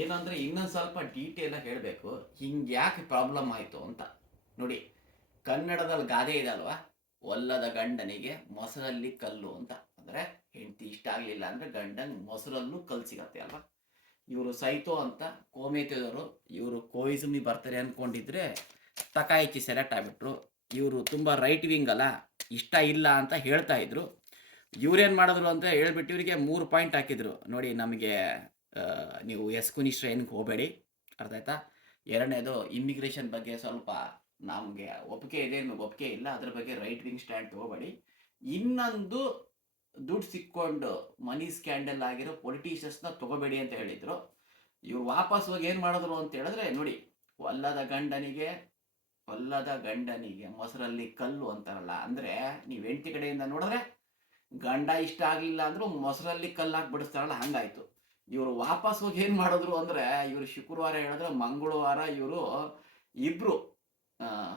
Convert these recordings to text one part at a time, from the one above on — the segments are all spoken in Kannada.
ಏನಂದ್ರೆ ಇನ್ನೊಂದು ಸ್ವಲ್ಪ ಡೀಟೇಲ್ ಆಗಿ ಹೇಳಬೇಕು, ಹಿಂಗೆ ಯಾಕೆ ಪ್ರಾಬ್ಲಮ್ ಆಯಿತು ಅಂತ. ನೋಡಿ, ಕನ್ನಡದಲ್ಲಿ ಗಾದೆ ಇದೆ ಅಲ್ವಾ, ಒಲ್ಲದ ಗಂಡನಿಗೆ ಮೊಸರಲ್ಲಿ ಕಲ್ಲು ಅಂತ. ಅಂದರೆ ಹೆಂಡತಿ ಇಷ್ಟ ಆಗಲಿಲ್ಲ ಅಂದರೆ ಗಂಡನ ಮೊಸರಲ್ಲೂ ಕಲ್ಲು ಸಿಗತ್ತೆ ಅಲ್ವಾ. ಇವರು ಸೈತೋ ಅಂತ ಕೋಮೇತಿಯವರು, ಇವರು ಕೋಯಿಸಮಿ ಬರ್ತಾರೆ ಅಂದ್ಕೊಂಡಿದ್ರೆ ತಕಾಯಿಚಿ ಸೆಲೆಕ್ಟ್ ಆಗಿಬಿಟ್ರು. ಇವರು ತುಂಬ ರೈಟ್ ವಿಂಗ್ ಅಲ್ಲ, ಇಷ್ಟ ಇಲ್ಲ ಅಂತ ಹೇಳ್ತಾ ಇದ್ರು. ಇವ್ರೇನು ಮಾಡಿದ್ರು ಅಂತ ಹೇಳ್ಬಿಟ್ಟು ಇವರಿಗೆ 3 ಪಾಯಿಂಟ್ ಹಾಕಿದ್ರು. ನೋಡಿ, ನಮಗೆ ನೀವು ಎಸ್ಕುನಿಸ್ಟ್ರ ಏನಕ್ಕೆ ಹೋಗಬೇಡಿ, ಅರ್ಥ ಆಯ್ತಾ. ಎರಡನೇದು, ಇಮಿಗ್ರೇಷನ್ ಬಗ್ಗೆ ಸ್ವಲ್ಪ ನಮಗೆ ಒಪ್ಪಿಗೆ ಇದೆ, ಒಪ್ಪಿಗೆ ಇಲ್ಲ, ಅದ್ರ ಬಗ್ಗೆ ರೈಟ್ ವಿಂಗ್ ಸ್ಟ್ಯಾಂಡ್ ತಗೋಬೇಡಿ. ಇನ್ನೊಂದು, ದುಡ್ಡು ಸಿಕ್ಕೊಂಡು ಮನಿ ಸ್ಕ್ಯಾಂಡಲ್ ಆಗಿರೋ ಪೊಲಿಟಿಷಿಯನ್ಸ್ನ ತಗೋಬೇಡಿ ಅಂತ ಹೇಳಿದ್ರು. ಇವ್ರು ವಾಪಸ್ ಹೋಗಿ ಏನು ಮಾಡಿದ್ರು ಅಂತ ಹೇಳಿದ್ರೆ, ನೋಡಿ, ಒಲ್ಲದ ಗಂಡನಿಗೆ ಮೊಸರಲ್ಲಿ ಕಲ್ಲು ಅಂತಾರಲ್ಲ. ಅಂದರೆ ನೀವು ಹೆಂಡತಿ ಕಡೆಯಿಂದ ನೋಡಿದ್ರೆ ಗಂಡ ಇಷ್ಟ ಆಗಲಿಲ್ಲ ಅಂದ್ರೂ ಮೊಸರಲ್ಲಿ ಕಲ್ಲು ಹಾಕಿ ಬಿಡಿಸ್ತಾರಲ್ಲ, ಹಂಗಾಯ್ತು. ಇವರು ವಾಪಸ್ ಹೋಗಿ ಏನು ಮಾಡಿದ್ರು ಅಂದರೆ, ಇವರು ಶುಕ್ರವಾರ ಹೇಳಿದ್ರೆ ಮಂಗಳವಾರ ಇವರು ಇಬ್ರು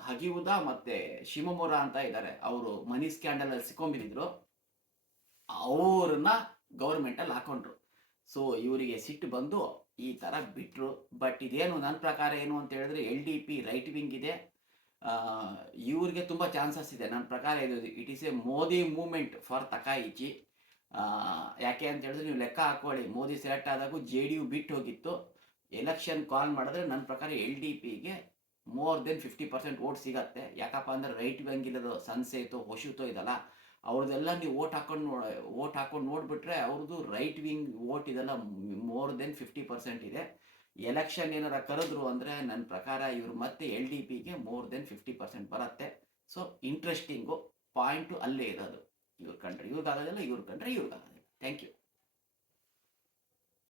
ಹಗಿವುದ ಮತ್ತೆ ಶಿವಮೊರ ಅಂತ ಇದ್ದಾರೆ, ಅವರು ಮನಿ ಸ್ಕ್ಯಾಂಡಲ್ ಅಲ್ಲಿ ಸಿಕ್ಕೊಂಡ್ಬಿದ್ರು, ಅವ್ರನ್ನ ಗೌರ್ಮೆಂಟಲ್ಲಿ ಹಾಕೊಂಡ್ರು. ಸೊ ಇವರಿಗೆ ಸಿಟ್ಟು ಬಂದು ಈ ಥರ ಬಿಟ್ಟರು. ಬಟ್ ಇದೇನು ನನ್ನ ಪ್ರಕಾರ ಏನು ಅಂತ ಹೇಳಿದ್ರೆ, LDP ರೈಟ್ ವಿಂಗ್ ಇದೆ, ಇವ್ರಿಗೆ ತುಂಬ ಚಾನ್ಸಸ್ ಇದೆ ನನ್ನ ಪ್ರಕಾರ. ಇದು it is a Modi movement for Takaichi. ಯಾಕೆ ಅಂತ ಹೇಳಿದ್ರೆ, ನೀವು ಲೆಕ್ಕ ಹಾಕೊಳ್ಳಿ, ಮೋದಿ ಸೆಲೆಕ್ಟ್ ಆದಾಗೂ JDU ಬಿಟ್ಟು ಹೋಗಿತ್ತು. ಎಲೆಕ್ಷನ್ ಕಾಲ್ ಮಾಡಿದ್ರೆ ನನ್ನ ಪ್ರಕಾರ LDPಗೆ ಮೋರ್ ದೆನ್ 50% ವೋಟ್ ಸಿಗತ್ತೆ. ಯಾಕಪ್ಪ ಅಂದರೆ ರೈಟ್ ವಿಂಗ್ ಇರೋದು ಸನ್ಸೇತೋ ಹೊಶುತೋ ಇದಲ್ಲ, ಅವ್ರದ್ದೆಲ್ಲ ನೀವು ವೋಟ್ ಹಾಕೊಂಡು ನೋಡಿಬಿಟ್ರೆ ಅವ್ರದ್ದು ರೈಟ್ ವಿಂಗ್ ವೋಟ್ ಇದೆಲ್ಲ ಮೋರ್ ದೆನ್ 50% ಇದೆ. ಎಲೆಕ್ಷನ್ ಏನಾರ ಕರೆದ್ರು ಅಂದರೆ ನನ್ನ ಪ್ರಕಾರ ಇವರು ಮತ್ತೆ LDPಗೆ ಮೋರ್ ದೆನ್ 50% ಬರುತ್ತೆ. ಸೊ ಇಂಟ್ರೆಸ್ಟಿಂಗು ಪಾಯಿಂಟು ಅಲ್ಲೇ ಇರೋದು. ಇವ್ರು ಕಂಡ್ರೆ ಇವ್ರಿಗಾಗೋದಿಲ್ಲ, ಇವ್ರು ಕಂಡ್ರೆ ಇವ್ರಿಗಾಗೋದಿಲ್ಲ. Thank you.